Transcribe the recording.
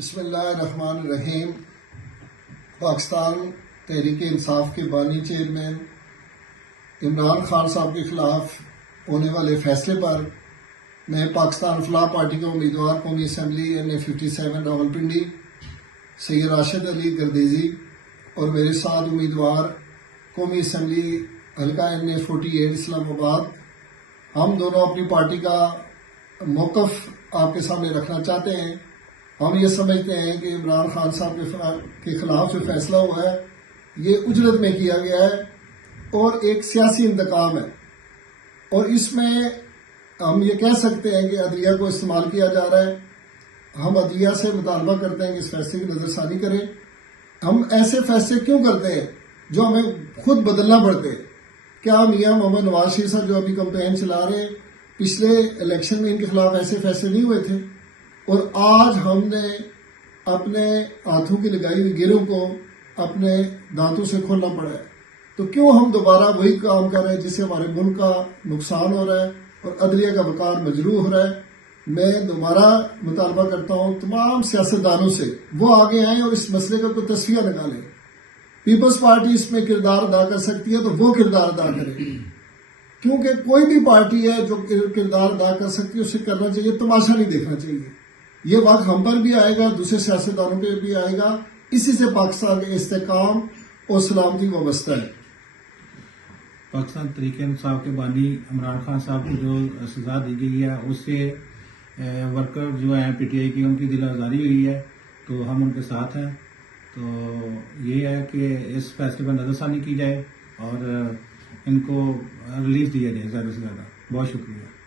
بسم اللہ الرحمن الرحیم۔ پاکستان تحریک انصاف کے بانی چیئرمین عمران خان صاحب کے خلاف ہونے والے فیصلے پر میں پاکستان فلاح پارٹی کا امیدوار قومی اسمبلی NA57 راولپنڈی سید راشد علی گردیزی اور میرے ساتھ امیدوار قومی اسمبلی حلقہ NA48 اسلام آباد، ہم دونوں اپنی پارٹی کا موقف آپ کے سامنے رکھنا چاہتے ہیں۔ ہم یہ سمجھتے ہیں کہ عمران خان صاحب کے خلاف جو فیصلہ ہوا ہے یہ اجرت میں کیا گیا ہے اور ایک سیاسی انتقام ہے، اور اس میں ہم یہ کہہ سکتے ہیں کہ عدلیہ کو استعمال کیا جا رہا ہے۔ ہم عدلیہ سے مطالبہ کرتے ہیں کہ اس فیصلے کی نظر ثانی کریں۔ ہم ایسے فیصلے کیوں کرتے ہیں جو ہمیں خود بدلنا پڑتے ہیں؟ کیا میاں محمد نواز شریف صاحب جو ابھی کمپین چلا رہے ہیں، پچھلے الیکشن میں ان کے خلاف ایسے فیصلے نہیں ہوئے تھے؟ اور آج ہم نے اپنے ہاتھوں کی لگائی ہوئی گروں کو اپنے دانتوں سے کھولنا پڑا ہے، تو کیوں ہم دوبارہ وہی کام کر رہے ہیں جس سے ہمارے ملک کا نقصان ہو رہا ہے اور عدلیہ کا وقار مجروح ہو رہا ہے؟ میں دوبارہ مطالبہ کرتا ہوں تمام سیاستدانوں سے وہ آگے آئیں اور اس مسئلے کا کوئی تصفیہ نکالیں۔ پیپلز پارٹی اس میں کردار ادا کر سکتی ہے تو وہ کردار ادا کرے، کیونکہ کوئی بھی پارٹی ہے جو کردار ادا کر سکتی ہے اسے کرنا چاہیے، تماشا نہیں دیکھنا چاہیے۔ یہ وقت ہم پر بھی آئے گا، دوسرے سیاستدانوں پہ بھی آئے گا، اسی سے پاکستان کے استحکام اور سلامتی وابستہ ہے۔ پاکستان تحریک انصاف کے بانی عمران خان صاحب کو جو سزا دی گئی ہے اس سے ورکر جو ہیں PTI کی ان کی دل آزاری ہوئی ہے، تو ہم ان کے ساتھ ہیں۔ تو یہ ہے کہ اس فیصلے پر نظر ثانی کی جائے اور ان کو ریلیف دیا جائے زیادہ سے زیادہ۔ بہت شکریہ۔